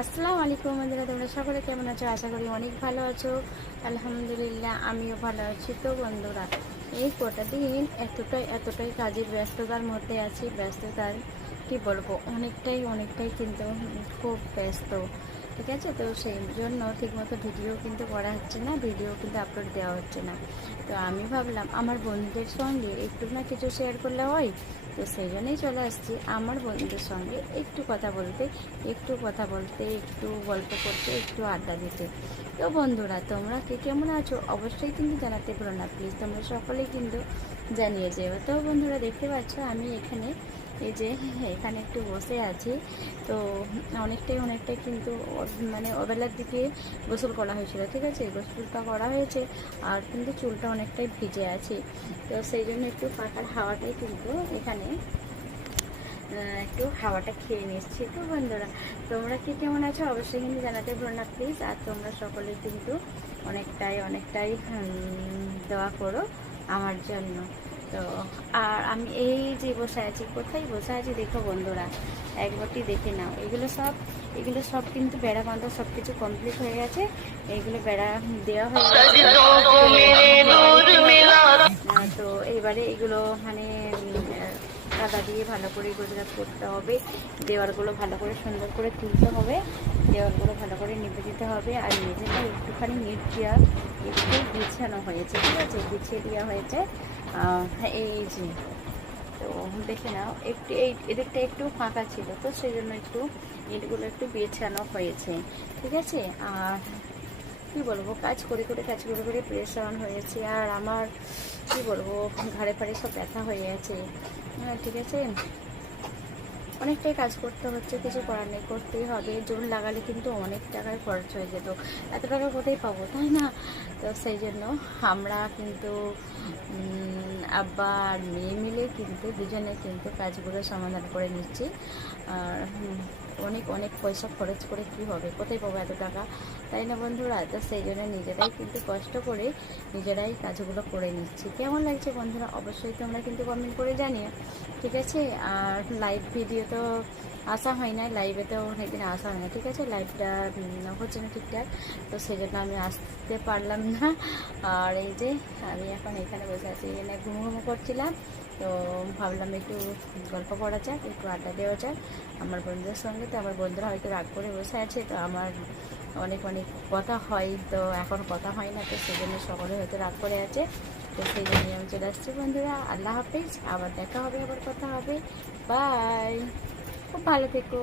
আসসালামু আলাইকুম বন্ধুরা, তোমরা সকলে কেমন আছো? আশা করি অনেক ভালো আছো। আলহামদুলিল্লাহ আমিও ভালো আছি। তো বন্ধুরা, এই কটা দিন এতটাই কাজের ব্যস্ততার মধ্যে আছি। ব্যস্ততার কি বলবো, অনেকটাই কিন্তু খুব ব্যস্ত। ঠিক আছে, তো সেই জন্য ঠিকমতো ভিডিও কিন্তু করা হচ্ছে না, ভিডিও কিন্তু আপলোড দেওয়া হচ্ছে না। তো আমি ভাবলাম আমার বন্ধুদের সঙ্গে একটু না কিছু শেয়ার করলে হয়। তো সেই জন্যই চলে আসছি আমার বন্ধুদের সঙ্গে একটু কথা বলতে, একটু গল্প করতে, একটু আড্ডা দিতে। তো বন্ধুরা, তোমরা কে কেমন আছো অবশ্যই কিন্তু জানাতে ভুলো না প্লিজ, তোমরা সকলেই কিন্তু জানিয়ে যেও। তো বন্ধুরা, দেখতে পাচ্ছ আমি এখানে এই যে এখানে একটু বসে আছি। তো অনেকটাই কিন্তু মানে ওবেলার দিকে গোসল করা হয়েছিল। ঠিক আছে, গোসলটা করা হয়েছে আর কিন্তু চুলটা অনেকটাই ভিজে আছে। তো সেই জন্য একটু পাখার হাওয়াটাই কিন্তু এখানে একটু হাওয়াটা খেয়ে নিচ্ছি। তো বন্ধুরা, তোমরা কি কেমন আছো অবশ্যই কিন্তু জানাতে ভুলো না প্লিজ। আর তোমরা সকলে কিন্তু অনেকটাই দোয়া করো আমার জন্য। তো আর আমি এই যে বসে আছি, কোথায় বসে আছি দেখো বন্ধুরা, একবারটি দেখে নাও। এগুলো সব কিন্তু বেড়া বাঁধা সব কিছু কমপ্লিট হয়ে গেছে। এইগুলো বেড়া দেওয়া হয়ে গেছে। তো এইবারে এগুলো মানে কাদা দিয়ে ভালো করে গোজগাছ করতে হবে। দেওয়ালগুলো ভালো করে সুন্দর করে তুলতে হবে, দেওয়ালগুলো ভালো করে নিভে দিতে হবে। আর মেঝেটা একটুখানি নিট দেওয়া একটু বিছানো হয়েছে। ঠিক আছে, বিছিয়ে দেওয়া হয়েছে। এই যে, তো দেখে নাও একটু এদিকটা একটু ফাঁকা ছিল, তো সেই জন্য একটু ইটগুলো একটু বিছানো হয়েছে। ঠিক আছে, আর কি বলবো, কাজ করে প্রেশান হয়েছে। আর আমার কি বলবো, ঘাড়ে ফাড়ে সব ব্যথা হয়ে গেছে। হ্যাঁ, ঠিক আছে, অনেকটাই কাজ করতে হচ্ছে, কিছু করার নেই, করতেই হবে। জোর লাগালে কিন্তু অনেক টাকার খরচ হয়ে যেত, এত টাকা কোথায় পাবো, তাই না? তো সেই জন্য আমরা কিন্তু আব্বা আর মেয়ে মিলে কিন্তু দুজনে কিন্তু কাজগুলো সমাধান করে নিচ্ছি। আর অনেক পয়সা খরচ করে কি হবে, কোথায় পাবো এত টাকা, তাই না বন্ধুরা? তো সেই জন্য নিজেরাই কিন্তু কষ্ট করে নিজেরাই কাজগুলো করে নিচ্ছি। কেমন লাগছে বন্ধুরা অবশ্যই তোমরা কিন্তু কমেন্ট করে জানিও। ঠিক আছে, আর লাইভ ভিডিও তো আসা হয় না, লাইভে তো অনেকদিন আসা হয় না। ঠিক আছে, লাইভটা হচ্ছে না ঠিকঠাক, তো সেই জন্য আমি আসতে পারলাম না। আর এই যে আমি এখন এখানে বসে আছি, এখানে ঘুমো করছিলাম। তো ভাবলাম একটু গল্প করা যাক, একটু আড্ডা দেওয়া যাক আমার বন্ধুদের সঙ্গে। তো আমার বন্ধুরা হয়তো রাগ করে বসে আছে, তো আমার অনেক কথা হয়, তো এখন কথা হয় না, তো সেই জন্য সকলে হয়তো রাগ করে আছে। তো সেই জন্য আমি চলে আসছি বন্ধুরা। আল্লাহ হাফিজ, আবার দেখা হবে, আবার কথা হবে। বাই, খুব ভালো থেকো।